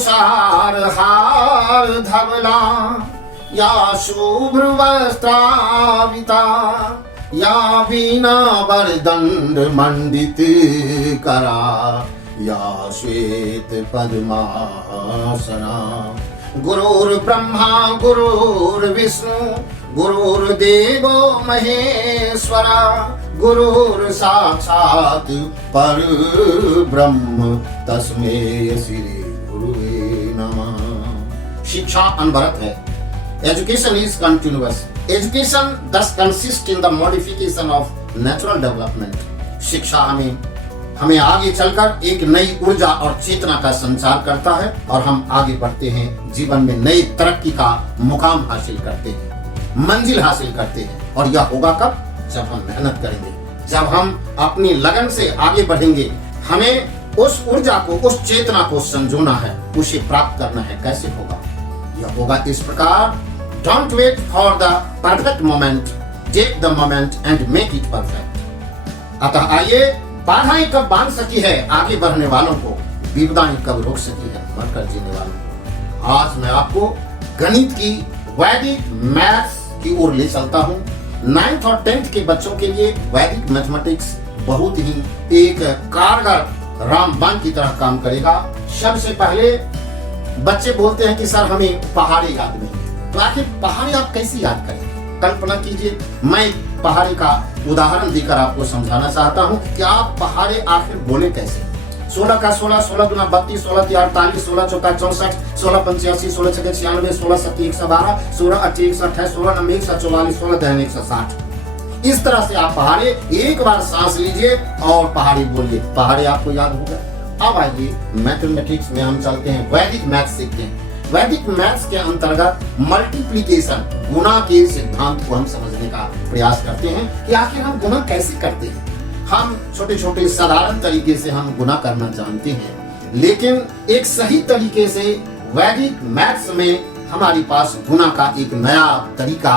तुषार हार धवला या शुभ्र वस्त्राविता या वीणा वरदंड मंडित करा या श्वेत पद्मासना। गुरुर्ब्रह्मा गुरुर्विष्णु गुरुर्देवो महेश्वरा गुरुर् साक्षात् परब्रह्म तस्मै श्री गुरुवे नमः। शिक्षा अनवरत है। Education is continuous. Education thus consists in the modification of natural development. शिक्षा हमें आगे चलकर एक नई ऊर्जा और चेतना का संचार करता है और हम आगे बढ़ते हैं, जीवन में नई तरक्की का मुकाम हासिल करते हैं, मंजिल हासिल करते हैं। और यह होगा कब? जब हम मेहनत करेंगे, जब हम अपनी लगन से आगे बढ़ेंगे। हमें उस ऊर्जा को, उस चेतना को संजोना है, उसे प्राप्त करना है। कैसे होगा? यह होगा इस प्रकार। Don't wait for the perfect moment, take the moment and make it perfect. अतः आइए, बाधाएं कब बांध सकी है आगे बढ़ने वालों को, विपदाएं कब रोक सकी है मरकर जीने वालों को। आज मैं आपको गणित की, वैदिक मैथ्स की ओर ले चलता हूँ। 9th और 10th के बच्चों के लिए वैदिक मैथमेटिक्स बहुत ही एक कारगर रामबाण की तरह काम करेगा। सबसे पहले बच्चे बोलते हैं कि सर हमें पहाड़ी याद नहीं है। तो आखिर पहाड़ी आप कैसे याद करेंगे? कल्पना कीजिए, मैं पहाड़ी का उदाहरण देकर आपको समझाना चाहता हूँ कि आप पहाड़ी आखिर बोले कैसे। 16 का 16, 16 दूना 32, 16 तिया 48, 16 चौका 64, 16 85, 16 छक्के 96, 16 सत्ती 112, 16 अच्छी 128, 16 नब्बे 144, 16 दहन 160। इस तरह से आप पहाड़ी एक बार सांस लीजिए और पहाड़ी बोलिए, पहाड़ी आपको याद होगा। अब आइए मैथमेटिक्स में हम चलते हैं, वैदिक मैथ्स सीखते हैं। वैदिक मैथ्स के अंतर्गत मल्टीप्लिकेशन, गुणा के सिद्धांत को हम समझने का प्रयास करते हैं कि आखिर हम गुणा कैसे करते हैं। हम छोटे छोटे साधारण तरीके से हम गुणा करना जानते हैं, लेकिन एक सही तरीके से वैदिक मैथ्स में हमारे पास गुणा का एक नया तरीका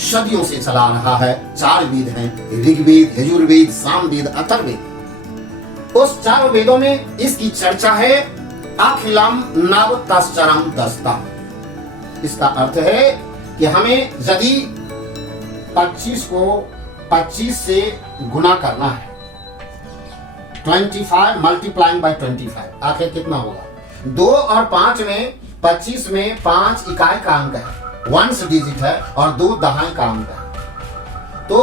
सदियों से चला रहा है। 4 वेद हैं, ऋग्वेद, यजुर्वेद, सामवेद, अथर्ववेद। उस 4 वेदों में इसकी चर्चा है। अखिलम नव तश्चरम दस्ता। इसका अर्थ है कि हमें यदि 25 को 25 से गुना करना है, 25 मल्टीप्लाइंग बाय 25, आखिर कितना होगा? 2 और 5 में, 25 में 5 इकाई का अंक है, 1 डिजिट है, और 2 दहाई का अंक है। तो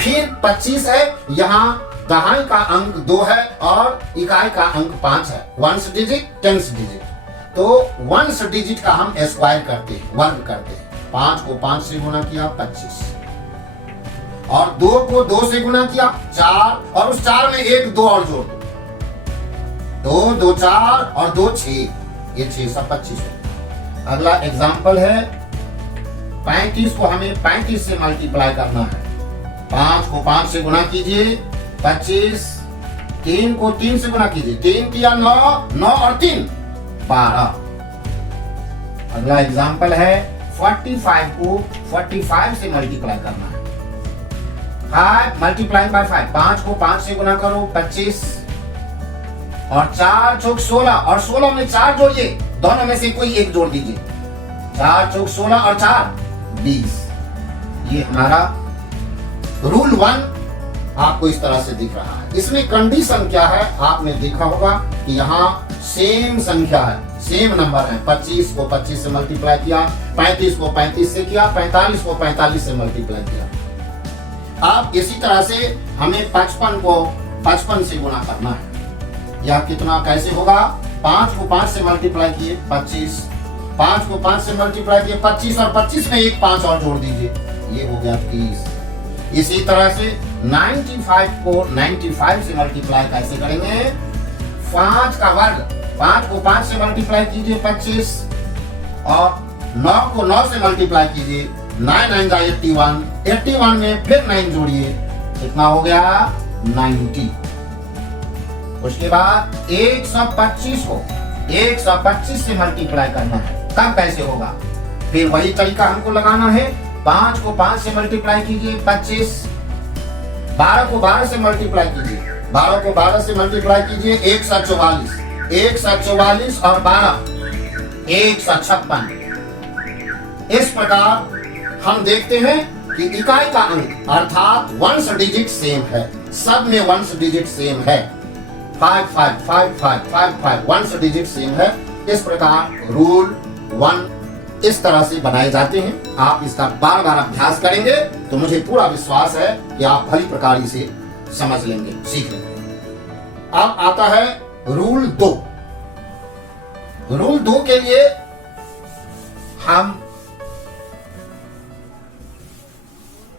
फिर 25 है, यहाँ दहाई का अंक 2 है और इकाई का अंक 5 है। 1 डिजिट 10 डिजिट। तो 1 डिजिट का हम स्क्वायर करते हैं, वर्ग करते हैं। 5 को 5 से गुना किया 25, और 2 को 2 से गुना किया 4, और उस 4 में 1 2 और जोड़ दो, 2 2 4 और 2 6, ये 6 सब 25 है। अगला एग्जाम्पल है, 35 को हमें 35 से मल्टीप्लाई करना है। 5 को 5 से गुना कीजिए 25, 3 को 3 से गुना कीजिए, 3 किया 9, 9 और 3 12। अगला एग्जाम्पल है, 45 को 45 से मल्टीप्लाई करना है। 5 मल्टीप्लाइंग बाय 5, 5 को 5 से गुना करो 25, और 4 चौक 16, और 16 में 4 जोड़िए, दोनों में से कोई एक जोड़ दीजिए। 4 चौक 16 और 4 20। ये हमारा रूल 1 आपको इस तरह से दिख रहा है। इसमें कंडीशन क्या है? आपने देखा होगा कि यहाँ सेम संख्या है, सेम नंबर है। 25 को 25 से मल्टीप्लाई किया, 35 को 35 से किया, 45 को 45 से मल्टीप्लाई किया। अब इसी तरह से हमें 55 को 55 से गुणा करना है। यह कितना कैसे होगा? 5 को 5 से मल्टीप्लाई किए 25, 5 को 5 से मल्टीप्लाई किए 25, और 25 में एक 5 और जोड़ दीजिए, ये हो गया 30। इसी तरह से 95 को 95 से मल्टीप्लाई कैसे करेंगे? 5 का वर्ग, 5 को 5 से मल्टीप्लाई कीजिए 25, और 9 को 9 से मल्टीप्लाई कीजिए, 9 9 जा 81, 81 में फिर 9 जोड़िए, कितना हो गया? 90। उसके बाद 125 को 125 से मल्टीप्लाई करना है। तब कैसे होगा? फिर वही तरीका हमको लगाना है। 5 को 5 से मल्टीप्लाई कीजिए 25, 12 को 12 से मल्टीप्लाई कीजिए, 12 को 12 से मल्टीप्लाई कीजिए 144, 144 और 12 156। इस प्रकार हम देखते हैं कि इकाई का अंक अर्थात वंश डिजिट सेम है, सब में वंश डिजिट सेम है, 555555 वंश डिजिट सेम है। इस प्रकार रूल 1 इस तरह से बनाए जाते हैं। आप इसका बार बार अभ्यास करेंगे तो मुझे पूरा विश्वास है कि आप भली प्रकार इसे समझ लेंगे, सीख लेंगे। अब आता है रूल 2। रूल 2 के लिए हम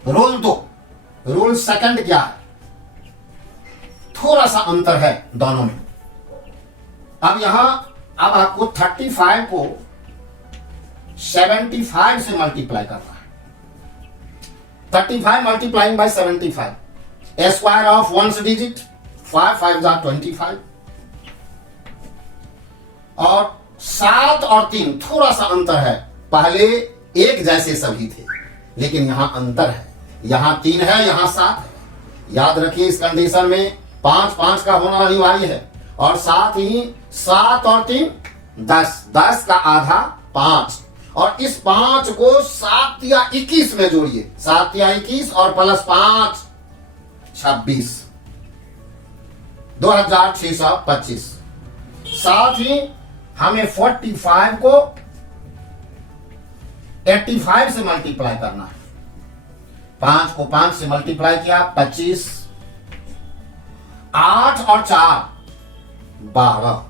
रूल सेकंड क्या है, थोड़ा सा अंतर है दोनों में। अब आपको 35 को 75 से मल्टीप्लाई करना है। 35 multiplying by 75, square of ones digit 5 5 25 और 7 और 3 थोड़ा सा अंतर है। पहले एक जैसे सभी थे, लेकिन यहां अंतर है, यहां 3 है, यहां 7 है। याद रखिए इस कंडीशन में 5 5 का होना अनिवार्य है, और साथ ही 7 और 3 10, 10 का आधा 5, और इस 5 को 7 या 21 में जोड़िए, 7 या 21 और प्लस 5 26, 2625। साथ ही हमें 45 को 85 से मल्टीप्लाई करना है। 5 को 5 से मल्टीप्लाई किया 25, 8 और 4 12,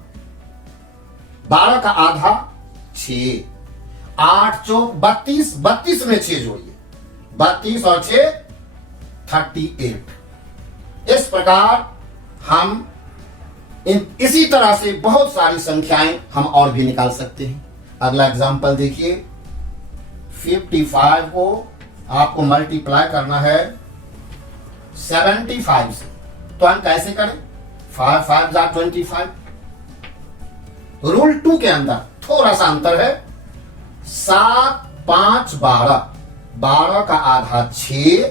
12 का आधा 6, 8 चौक 32, 32 में 6 जोड़िए, 32 और 6 38। इस प्रकार हम इसी तरह से बहुत सारी संख्याएं हम और भी निकाल सकते हैं। अगला एग्जांपल देखिए, 55 को आपको मल्टीप्लाई करना है 75 से, तो हम कैसे करें? 5 5 25। रूल 2 के अंदर थोड़ा सा अंतर है, 7 5 12, 12 का आधा 6,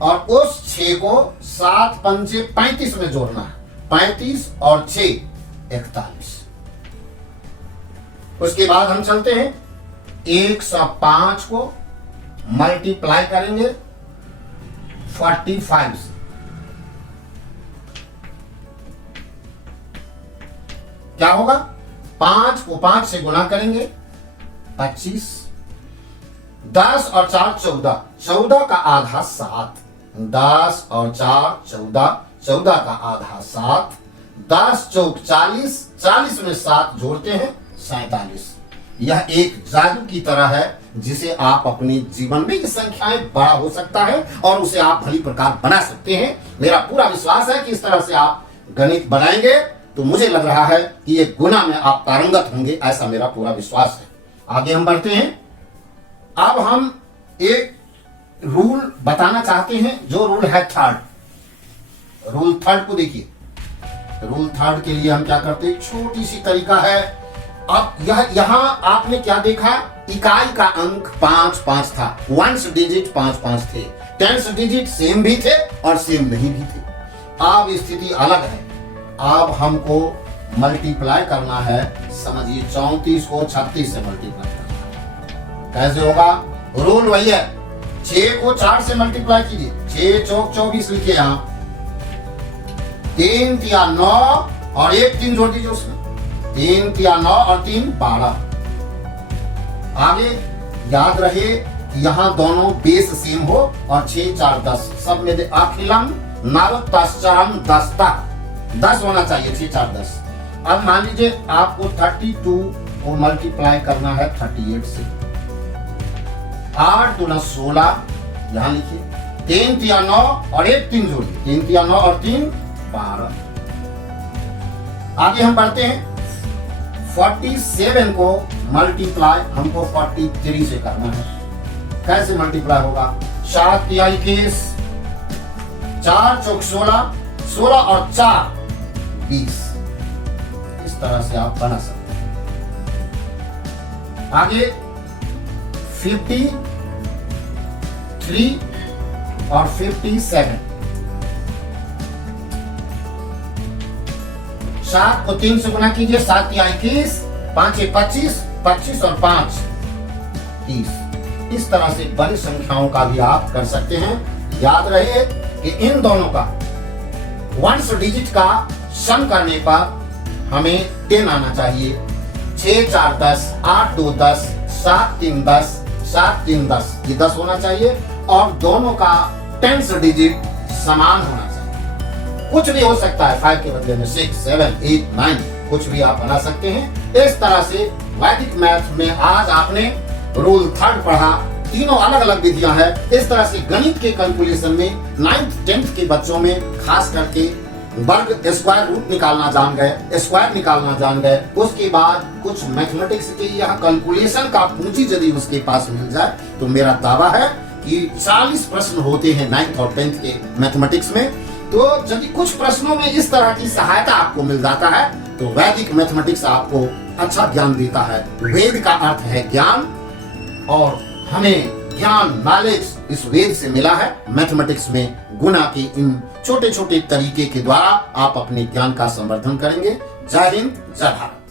और उस 6 को 7 पंचे 35 में जोड़ना है, 35 और 6 41। उसके बाद हम चलते हैं 105 को मल्टीप्लाई करेंगे 45 से, क्या होगा? 5 को 5 से गुणा करेंगे 25, 10 और 4 14, 14 का आधा 7, 10 और 4 14, 14 का आधा 7, 10 चौक 40, 40 में 7 जोड़ते हैं 47। यह एक जादू की तरह है जिसे आप अपने जीवन में ये संख्याएं बड़ा हो सकता है और उसे आप भली प्रकार बना सकते हैं। मेरा पूरा विश्वास है कि इस तरह से आप गणित बनाएंगे तो मुझे लग रहा है कि ये गुना में आप पारंगत होंगे, ऐसा मेरा पूरा विश्वास है। आगे हम बढ़ते हैं। अब हम एक रूल बताना चाहते हैं, जो रूल है थर्ड। रूल थर्ड को देखिए। रूल थर्ड के लिए हम क्या करते हैं, छोटी सी तरीका है। अब यहां आपने क्या देखा, इकाई का अंक 5 5 था, वंस डिजिट 5 5 थे, टेंस डिजिट सेम भी थे और सेम नहीं भी थे। अब स्थिति अलग है। अब हमको मल्टीप्लाई करना है, समझिए 34 को 36 से मल्टीप्लाई करना है। कैसे होगा? रूल वही है, 6 को 4 से मल्टीप्लाई कीजिए, 6 चौक 24 लिखिए, यहां 3 तिया 9 और 1 3 जोड़ दीजिए उसमें, 3 तिया 9 और 3 12। आगे याद रहे कि यहां दोनों बेस सेम हो और 6 4 10, सब में अखिलम नव तस्चरम 10 होना चाहिए, 6 4 10। अब मान लीजिए आपको 32 को मल्टीप्लाई करना है 38 से, 8 दूना 16, यहां लिखिए, 3 तिया 9 और 1 3 जोड़िए, 3 तिया 9 और 3 12। आगे हम बढ़ते हैं। 47 को मल्टीप्लाई हमको 43 से करना है। कैसे मल्टीप्लाई होगा? 7 तिया 21, 4 चौक 16, 16 और 4 20। इस तरह से आप बना सकते हैं। आगे 53 और 57, 7 को 3 से गुना कीजिए, 7 या 21, 5 या 25, 25 और 5 30। इस तरह से बड़ी संख्याओं का भी आप कर सकते हैं। याद रहे कि इन दोनों का वंस डिजिट का सम करने पर हमें 10 आना चाहिए। 6 4 10, 8 2 10, 7 3 10, 7 3 10, ये 10 होना चाहिए और दोनों का 10th डिजिट समान होना चाहिए। कुछ भी हो सकता है, 5 के बदले में 6, 7, 8, 9 कुछ भी आप बना सकते हैं। इस तरह से वैदिक मैथ में आज आपने रूल 3 पढ़ा। तीनों अलग अलग विधियां हैं। इस तरह से गणित के कैलकुलेशन में 9th 10th के बच्चों में खास करके वर्ग स्क्वायर रूट निकालना जान गए, स्क्वायर निकालना जान गए। उसके बाद कुछ मैथमेटिक्स के यह कैलकुलेशन का पूंजी यदि उसके पास मिल जाए तो मेरा दावा है कि 40 प्रश्न होते हैं 9th और 10th के मैथमेटिक्स में। तो यदि कुछ प्रश्नों में इस तरह की सहायता आपको मिल जाता है तो वैदिक मैथमेटिक्स आपको अच्छा ज्ञान देता है। वेद का अर्थ है ज्ञान और हमें ज्ञान, नॉलेज इस वेद से मिला है। मैथमेटिक्स में गुणा के इन छोटे छोटे तरीके के द्वारा आप अपने ज्ञान का संवर्धन करेंगे। जय हिंद, जय भारत।